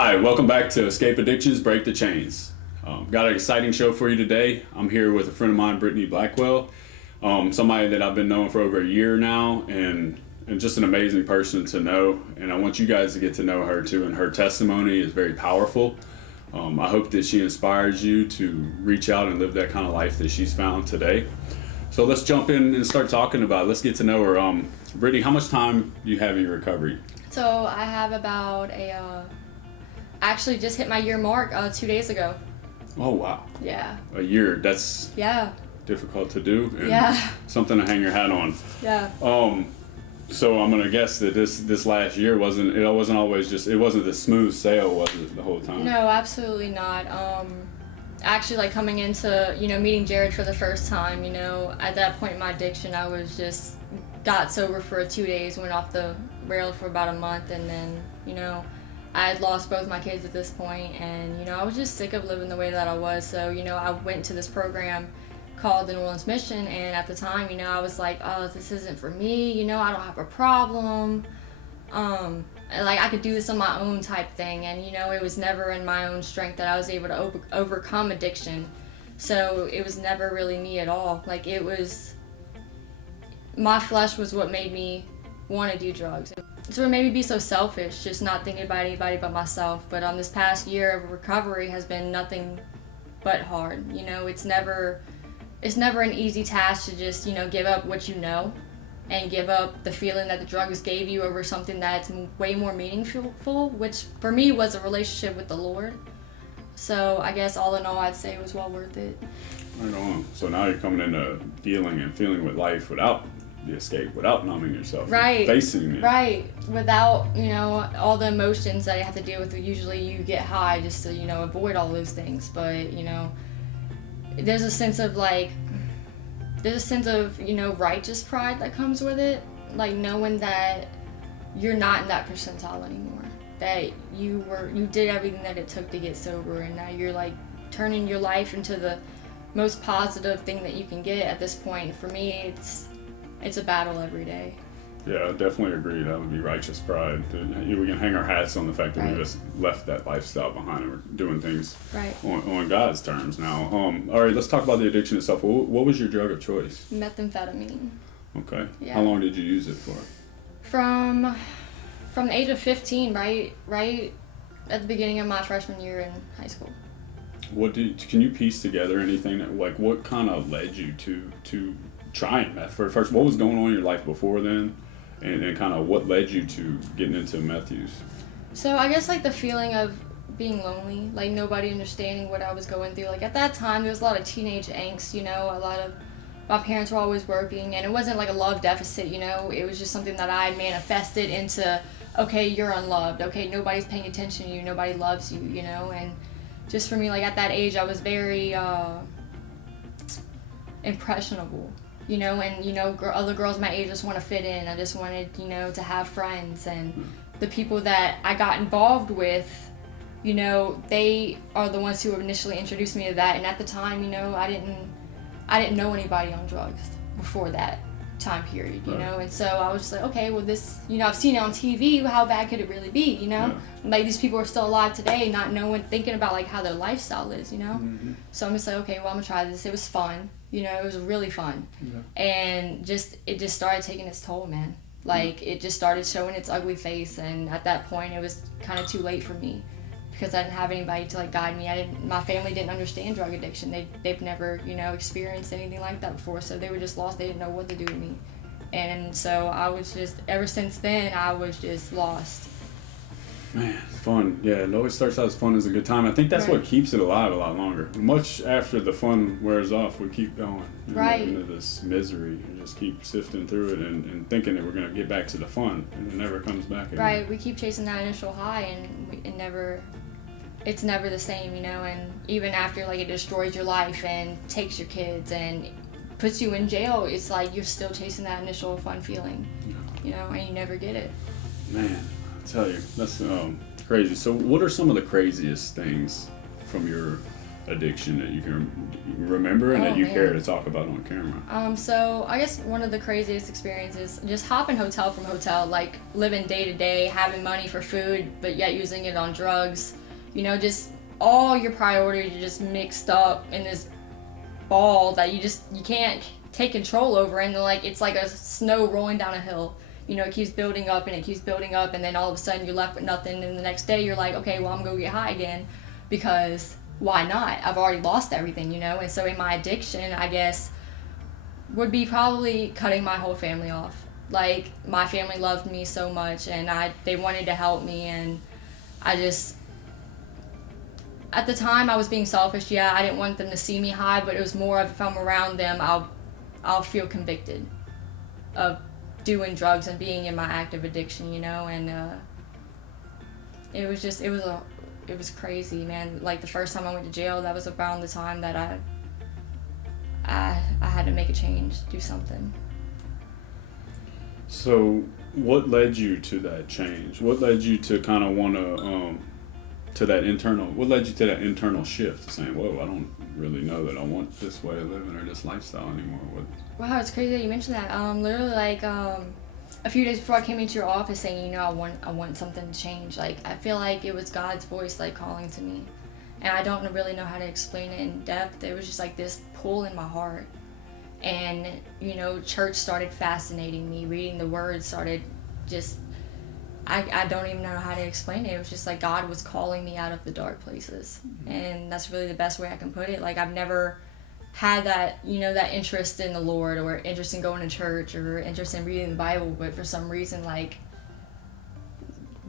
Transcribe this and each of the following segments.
Hi, welcome back to Escape Addictions, Break the Chains. Got an exciting show for you today. I'm here with a friend of mine, Brittany Blackwell, somebody that I've been knowing for over a year now, and just an amazing person to know. And I want you guys to get to know her too, and her testimony is very powerful. I hope that she inspires you to reach out and live that kind of life that she's found today. So let's jump in and start talking about it. Let's get to know her. Brittany, how much time do you have in your recovery? So I have about actually just hit my year mark 2 days ago. Oh, wow. Yeah. A year, that's difficult to do. And something to hang your hat on. Yeah. So I'm gonna guess that this last year wasn't always just, it wasn't the smooth sail, was it, the whole time? No, absolutely not. Actually, like coming into, meeting Jared for the first time, at that point in my addiction, I was just got sober for 2 days, went off the rail for about a month, and then, I had lost both my kids at this point, and, I was just sick of living the way that I was. So, I went to this program called the Delusions Mission, and at the time, I was like, oh, this isn't for me, I don't have a problem. And like I could do this on my own type thing, and it was never in my own strength that I was able to overcome addiction. So it was never really me at all. Like it was, my flesh was what made me want to do drugs. So it made me be so selfish, just not thinking about anybody but myself. But this past year of recovery has been nothing but hard. It's never an easy task to just give up what you know and give up the feeling that the drugs gave you over something that's way more meaningful, which for me was a relationship with the Lord. So I guess all in all, I'd say it was well worth it. Right on. So now you're coming into dealing and feeling with life without the escape, without numbing yourself, right? Facing it, right? Without all the emotions that you have to deal with. Usually you get high just to avoid all those things, but there's a sense of righteous pride that comes with it, like knowing that you're not in that percentile anymore, that you did everything that it took to get sober, and now you're like turning your life into the most positive thing that you can get at this point. For me, it's a battle every day. Yeah, I definitely agree. That would be righteous pride. We can hang our hats on the fact that we just left that lifestyle behind and we're doing things on God's terms now. All right, let's talk about the addiction itself. What was your drug of choice? Methamphetamine. Okay. Yeah. How long did you use it for? From the age of 15, right at the beginning of my freshman year in high school. Can you piece together anything that, like, what kind of led you to trying meth? First, what was going on in your life before then? And kind of what led you to getting into meth use? So I guess like the feeling of being lonely, like nobody understanding what I was going through. Like at that time there was a lot of teenage angst, a lot of, my parents were always working, and it wasn't like a love deficit, it was just something that I manifested into, okay, you're unloved, okay, nobody's paying attention to you, nobody loves you, and just for me, like at that age I was very impressionable. And other girls my age just want to fit in. I just wanted, to have friends, and the people that I got involved with, they are the ones who initially introduced me to that. And at the time, I didn't know anybody on drugs before that time period, and so I was just like, okay, well this, I've seen it on TV, how bad could it really be, like these people are still alive today, not knowing, thinking about like how their lifestyle is, Mm-hmm. So I'm just like, okay, well I'm gonna try this. It was fun, it was really fun, and it just started taking its toll, man. Like it just started showing its ugly face, and at that point it was kind of too late for me, because I didn't have anybody to like guide me. My family didn't understand drug addiction. They've never, experienced anything like that before. So they were just lost. They didn't know what to do with me. And so I was just, ever since then, I was just lost. Man, it's fun. Yeah, it always starts out as fun as a good time. I think that's what keeps it alive a lot longer. Much after the fun wears off, we keep going into this misery and just keep sifting through it and thinking that we're going to get back to the fun, and it never comes back again. Right, we keep chasing that initial high, and it's never the same, and even after like it destroys your life and takes your kids and puts you in jail, it's like you're still chasing that initial fun feeling, and you never get it. Man, I tell you, that's crazy. So what are some of the craziest things from your addiction that you can remember and that you care to talk about on camera? So I guess one of the craziest experiences, just hopping hotel from hotel, like living day to day, having money for food, but yet using it on drugs. You know, just all your priorities are just mixed up in this ball that you can't take control over, and like it's like a snow rolling down a hill. You know, it keeps building up and it keeps building up, and then all of a sudden you're left with nothing, and the next day you're like, okay, well, I'm gonna get high again, because why not? I've already lost everything, you know? And so in my addiction, I guess, would be probably cutting my whole family off. Like, my family loved me so much, and they wanted to help me, and I just, at the time I was being selfish. Yeah, I didn't want them to see me high, but it was more of, if I'm around them, I'll feel convicted of doing drugs and being in my active addiction, you know? And it was crazy, man. Like, the first time I went to jail, that was around the time that I had to make a change, do something. So what led you to that change? What led you to kind of want to what led you to that internal shift, saying, whoa, I don't really know that I want this way of living or this lifestyle anymore? Wow, it's crazy that you mentioned that. Literally, like, a few days before I came into your office saying, you know, I want something to change. Like, I feel like it was God's voice, like, calling to me. And I don't really know how to explain it in depth. It was just like this pull in my heart. And, you know, church started fascinating me. Reading the Word started just, I don't even know how to explain it. It was just like God was calling me out of the dark places. And that's really the best way I can put it. Like, I've never had that, you know, that interest in the Lord, or interest in going to church, or interest in reading the Bible, but for some reason, like,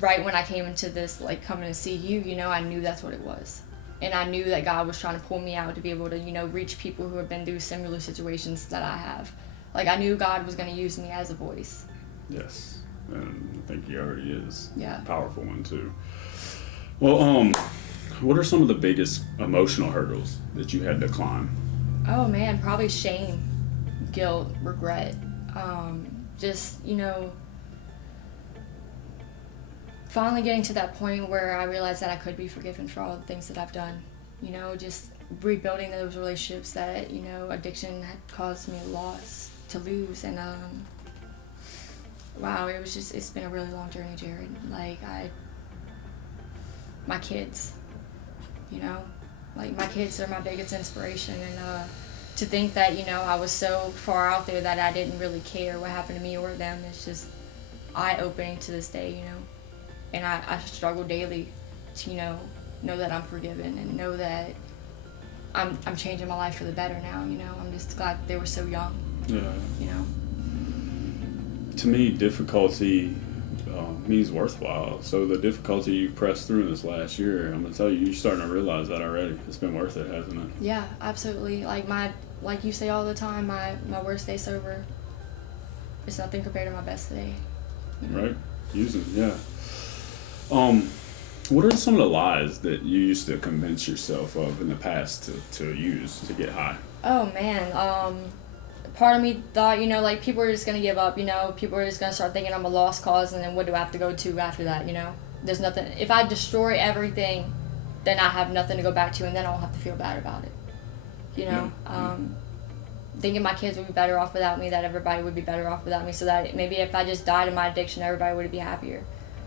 right when I came into this, like, coming to see you, you know, I knew that's what it was. And I knew that God was trying to pull me out to be able to, you know, reach people who have been through similar situations that I have. Like, I knew God was going to use me as a voice. Yes, and I think he already is. Yeah. A powerful one, too. Well, what are some of the biggest emotional hurdles that you had to climb? Oh, man, probably shame, guilt, regret. Just, you know, finally getting to that point where I realized that I could be forgiven for all the things that I've done. You know, just rebuilding those relationships that, you know, addiction had caused me to lose. And, wow, it's been a really long journey, Jared. Like, my kids, you know, like, my kids are my biggest inspiration. And to think that, you know, I was so far out there that I didn't really care what happened to me or them, it's just eye-opening to this day, you know. And I struggle daily to, you know that I'm forgiven, and know that I'm changing my life for the better now, you know. I'm just glad they were so young. Yeah. You know. To me, difficulty means worthwhile. So the difficulty you've pressed through in this last year, I'm gonna tell you, you're starting to realize that already. It's been worth it, hasn't it? Yeah, absolutely. Like you say all the time, my worst day sober is nothing compared to my best day. You know? Right. Using, yeah. What are some of the lies that you used to convince yourself of in the past to use to get high? Oh, man. Part of me thought, you know, like, people are just going to give up, you know. People are just going to start thinking I'm a lost cause, and then what do I have to go to after that, you know? There's nothing. If I destroy everything, then I have nothing to go back to, and then I'll have to feel bad about it, you know? Yeah. Thinking my kids would be better off without me, that everybody would be better off without me, so that maybe if I just died of my addiction, everybody would be happier.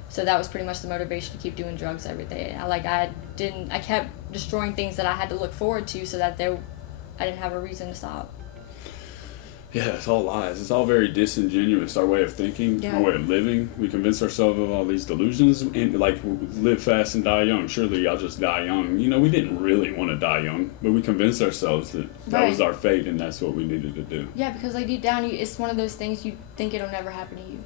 So that was pretty much the motivation to keep doing drugs every day. I kept destroying things that I had to look forward to, so that I didn't have a reason to stop. Yeah, it's all lies. It's all very disingenuous, our way of thinking, Yeah. our way of living. We convince ourselves of all these delusions, and like, live fast and die young. Surely I'll just die young. You know, we didn't really want to die young, but we convinced ourselves that Right. was our fate, and that's what we needed to do. Yeah, because, like, deep down, it's one of those things you think it'll never happen to you.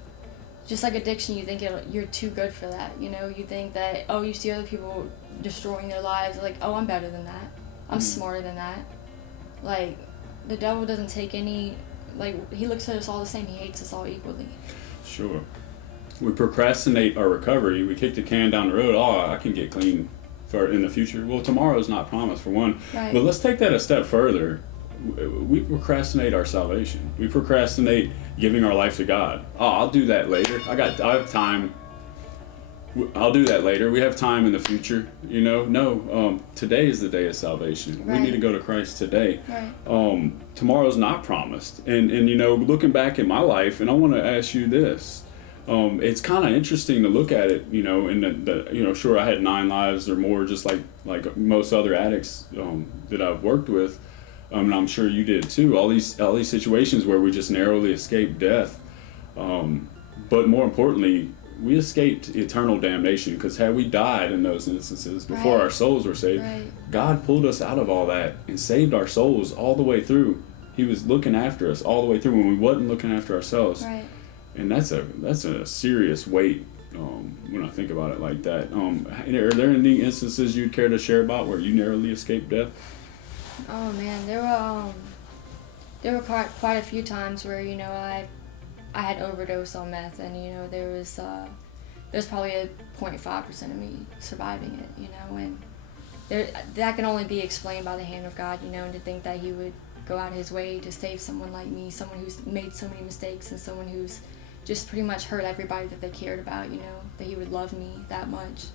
Just like addiction, you think you're too good for that, you know? You think that, oh, you see other people destroying their lives, like, oh, I'm better than that. I'm smarter than that. Like, the devil doesn't take any, like, he looks at us all the same. He hates us all equally. Sure. We procrastinate our recovery. We kick the can down the road. Oh, I can get clean in the future. Well, tomorrow's not promised, for one. Right. But let's take that a step further. We procrastinate our salvation. We procrastinate giving our life to God. Oh, I'll do that later. I have time. I'll do that later. We have time in the future, No, today is the day of salvation. Right. We need to go to Christ today. Right. Tomorrow's not promised. And looking back at my life, and I want to ask you this. It's kind of interesting to look at it, and sure, I had 9 lives or more, just like most other addicts that I've worked with, and I'm sure you did too. All these situations where we just narrowly escaped death, but more importantly, we escaped eternal damnation, because had we died in those instances before Right. our souls were saved, Right. God pulled us out of all that and saved our souls all the way through. He was looking after us all the way through when we wasn't looking after ourselves. Right. And that's a serious weight when I think about it like that. Are there any instances you'd care to share about where you narrowly escaped death? Oh man, there were quite a few times where I had overdosed on meth, and there's probably a 0.5% of me surviving it, and that can only be explained by the hand of God, and to think that He would go out of His way to save someone like me, someone who's made so many mistakes, and someone who's just pretty much hurt everybody that they cared about, that He would love me that much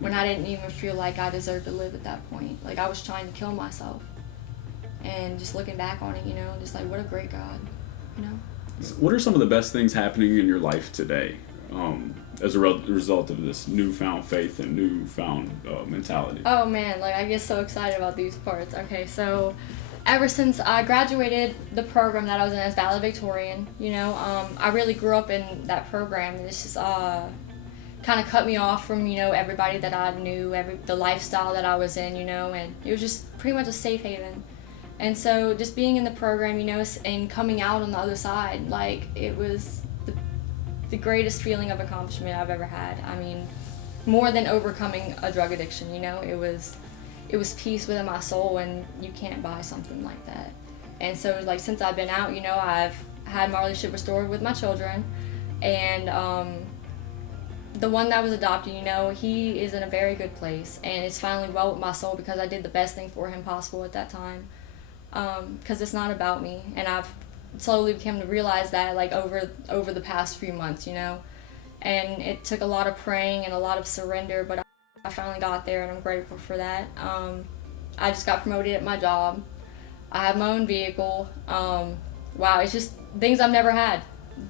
when I didn't even feel like I deserved to live at that point. Like, I was trying to kill myself, and just looking back on it, just like, what a great God, What are some of the best things happening in your life today as a result of this newfound faith and newfound mentality? Oh man, like, I get so excited about these parts. Okay, so ever since I graduated the program that I was in as valedictorian, I really grew up in that program, and it's just kind of cut me off from, everybody that I knew, the lifestyle that I was in, and it was just pretty much a safe haven. And so just being in the program, and coming out on the other side, like, it was the greatest feeling of accomplishment I've ever had. I mean, more than overcoming a drug addiction, it was peace within my soul, and you can't buy something like that. And so, like, since I've been out, I've had my relationship restored with my children, and the one that was adopted, he is in a very good place, and it's finally well with my soul because I did the best thing for him possible at that time. Because it's not about me, and I've slowly come to realize that, like, over the past few months, and it took a lot of praying and a lot of surrender, but I finally got there, and I'm grateful for that. I just got promoted at my job. I have my own vehicle. Wow, it's just things I've never had,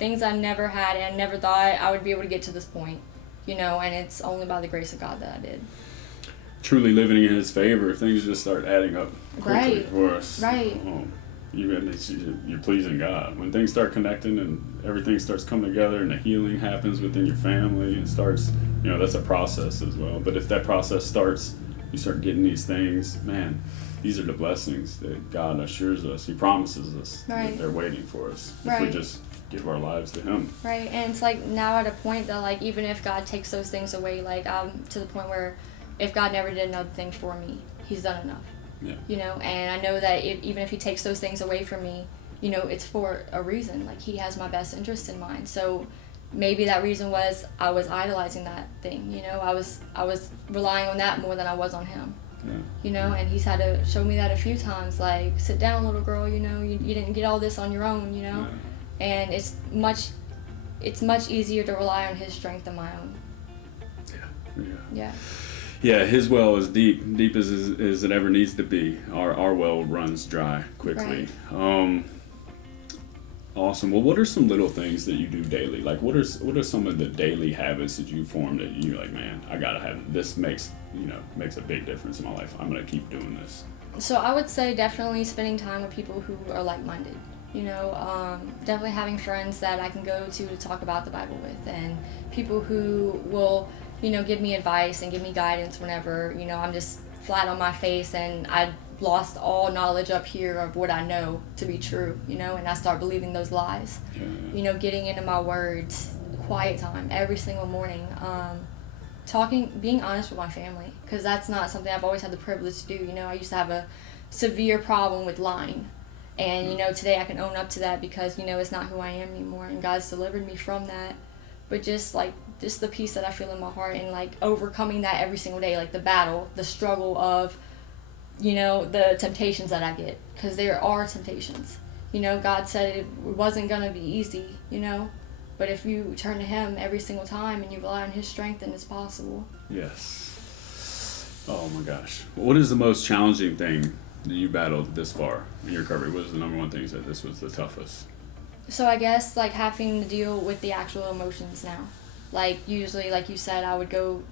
and I never thought I would be able to get to this point, and it's only by the grace of God that I did. Truly living in His favor, things just start adding up quickly for us. Right. You're pleasing God. When things start connecting and everything starts coming together, and the healing happens within your family, and starts, that's a process as well. But if that process starts, you start getting these things, man, these are the blessings that God assures us. He promises us that they're waiting for us if we just give our lives to Him. Right, and it's like now at a point that, like, even if God takes those things away, like, I'm to the point where if God never did another thing for me, He's done enough. Yeah. And I know that even if He takes those things away from me, it's for a reason. Like, He has my best interest in mind. So maybe that reason was I was idolizing that thing. I was relying on that more than I was on Him. Yeah. And He's had to show me that a few times. Like, sit down, little girl. You didn't get all this on your own. Yeah. And it's much easier to rely on His strength than my own. Yeah. Yeah, His well is deep as it ever needs to be. Our well runs dry quickly. Right. Awesome. Well, what are some little things that you do daily? Like, what are some of the daily habits that you form that you're like, man, I gotta have this. Makes a big difference in my life. I'm gonna keep doing this. So I would say definitely spending time with people who are like-minded. Definitely having friends that I can go to talk about the Bible with, and people who will, give me advice and give me guidance whenever, I'm just flat on my face and I've lost all knowledge up here of what I know to be true, and I start believing those lies. Yeah. Getting into my words, quiet time every single morning, being honest with my family, because that's not something I've always had the privilege to do. I used to have a severe problem with lying. And, today I can own up to that because, it's not who I am anymore, and God's delivered me from that. But just the peace that I feel in my heart, and, like, overcoming that every single day, like the battle, the struggle of, the temptations that I get, because there are temptations. God said it wasn't going to be easy, but But if you turn to him every single time and you rely on his strength, then it's possible. Yes. Oh my gosh. What is the most challenging thing that you battled this far in your recovery? What is the number one thing you said this was the toughest? So I guess like having to deal with the actual emotions now. Like usually, like you said, I would go,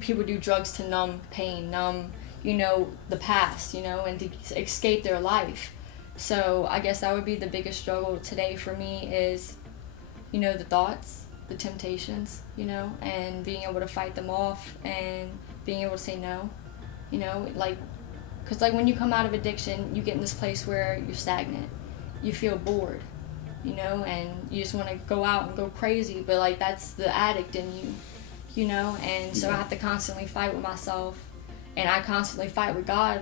people do drugs to numb pain, numb, the past, and to escape their life. So I guess that would be the biggest struggle today for me is, the thoughts, the temptations, and being able to fight them off and being able to say no, because when you come out of addiction, you get in this place where you're stagnant, you feel bored, and you just want to go out and go crazy, but that's the addict in you, and so I have to constantly fight with myself, and I constantly fight with God,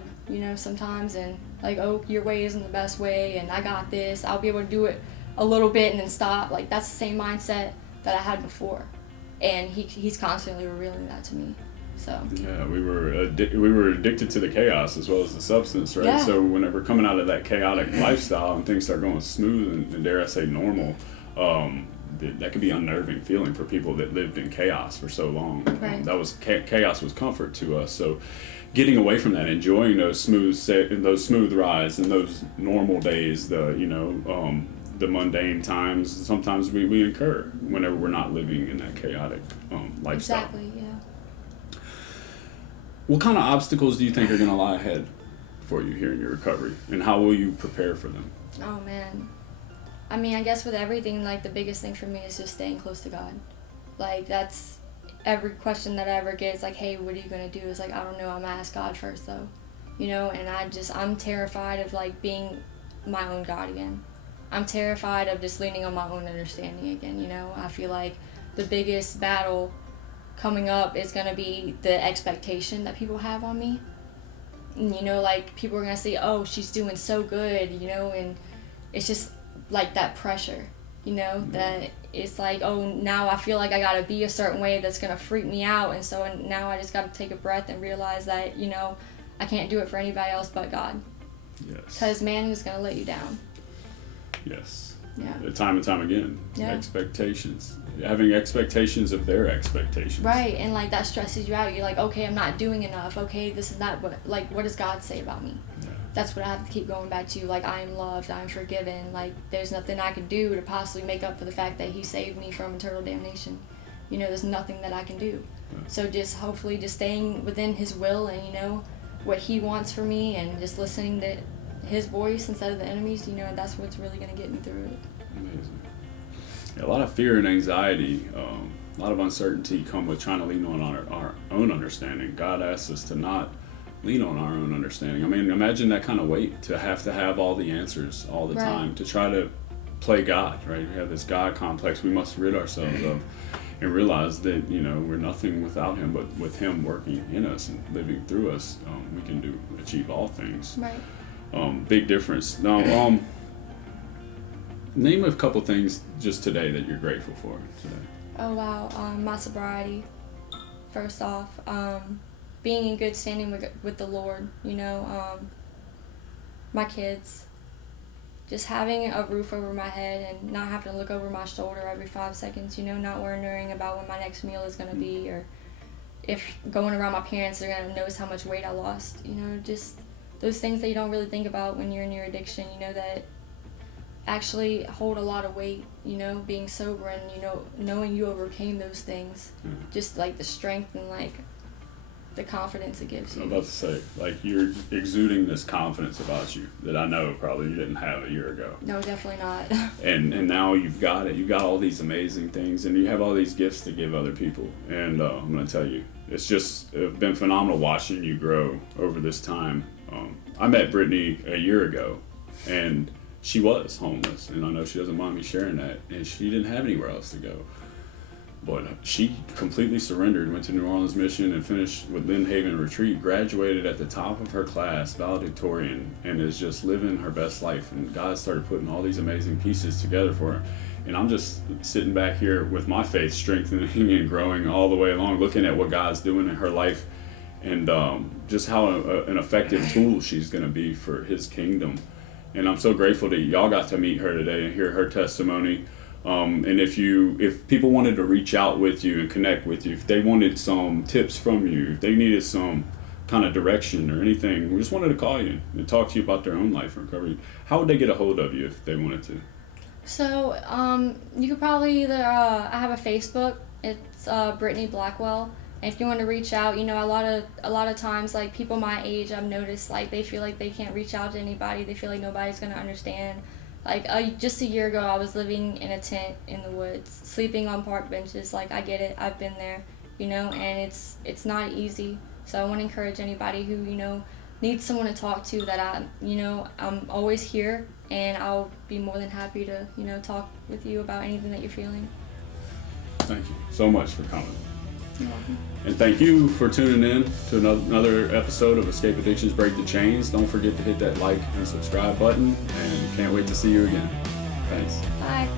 sometimes, and oh, your way isn't the best way, and I got this, I'll be able to do it a little bit and then stop. That's the same mindset that I had before, and he's constantly revealing that to me. So yeah, we were addicted to the chaos as well as the substance, right? Yeah. So whenever coming out of that chaotic lifestyle and things start going smooth and dare I say normal, that could be unnerving feeling for people that lived in chaos for so long. Right. That was chaos was comfort to us. So getting away from that, enjoying those smooth rides and those normal days, the mundane times sometimes we incur whenever we're not living in that chaotic lifestyle. Exactly. Yeah. What kind of obstacles do you think are going to lie ahead for you here in your recovery, and how will you prepare for them? Oh man, I mean, I guess with everything, the biggest thing for me is just staying close to God. That's every question that I ever get. It's hey, what are you gonna do? It's I don't know. I'm gonna ask God first though, And I'm terrified of being my own God again. I'm terrified of just leaning on my own understanding again. I feel like the biggest battle coming up is gonna be the expectation that people have on me. And, people are gonna say, oh, she's doing so good, and it's just that pressure, that it's oh, now I feel like I gotta be a certain way that's gonna freak me out, and so now I just gotta take a breath and realize that, I can't do it for anybody else but God. Yes. Because man is gonna let you down. Yes. Yeah. Time and time again. Yeah. Expectations. Having expectations of their expectations. Right, and that stresses you out. You're okay, I'm not doing enough. Okay, this and that, but what does God say about me? Yeah. That's what I have to keep going back to. I am loved, I'm forgiven. There's nothing I could do to possibly make up for the fact that He saved me from eternal damnation. There's nothing that I can do. Yeah. So just hopefully just staying within His will and what He wants for me, and just listening to His voice instead of the enemy's. That's what's really gonna get me through it. Amazing. Yeah, a lot of fear and anxiety, a lot of uncertainty come with trying to lean on our own understanding. God asks us to not lean on our own understanding. I mean, imagine that kind of weight to have all the answers all the Right. time, to try to play God, right? We have this God complex we must rid ourselves of and realize that, we're nothing without Him, but with Him working in us and living through us, we can achieve all things. Right. Big difference. Now, name a couple things just today that you're grateful for today. Oh wow, my sobriety. First off, being in good standing with the Lord. My kids. Just having a roof over my head and not having to look over my shoulder every 5 seconds. Not wondering about when my next meal is gonna be, or if going around my parents, they're gonna notice how much weight I lost. Just those things that you don't really think about when you're in your addiction. That actually hold a lot of weight, being sober and, knowing you overcame those things. Just the strength and the confidence it gives you. I'm about to say, you're exuding this confidence about you that I know probably you didn't have a year ago. No, definitely not. And now you've got it. You've got all these amazing things, and you have all these gifts to give other people. And I'm going to tell you, it's been phenomenal watching you grow over this time. I met Brittany a year ago, and she was homeless, and I know she doesn't mind me sharing that, and she didn't have anywhere else to go. But she completely surrendered, went to New Orleans Mission and finished with Lynn Haven Retreat, graduated at the top of her class, valedictorian, and is just living her best life. And God started putting all these amazing pieces together for her. And I'm just sitting back here with my faith strengthening and growing all the way along, looking at what God's doing in her life, and just how an effective tool she's going to be for His kingdom. And I'm so grateful that y'all got to meet her today and hear her testimony. And if people wanted to reach out with you and connect with you, if they wanted some tips from you, if they needed some kind of direction or anything, we just wanted to call you and talk to you about their own life recovery, how would they get a hold of you if they wanted to? So, you could probably either, I have a Facebook, it's Brittany Blackwell. And if you want to reach out, you know, a lot of times, like, people my age, I've noticed, like, they feel like they can't reach out to anybody. They feel like nobody's going to understand. Like, just a year ago, I was living in a tent in the woods, sleeping on park benches. Like, I get it. I've been there, you know, and it's not easy. So I want to encourage anybody who, you know, needs someone to talk to, that I'm always here, and I'll be more than happy to, you know, talk with you about anything that you're feeling. Thank you so much for coming. You're welcome. And thank you for tuning in to another episode of Escape Addictions Break the Chains. Don't forget to hit that like and subscribe button, and can't wait to see you again. Thanks. Bye.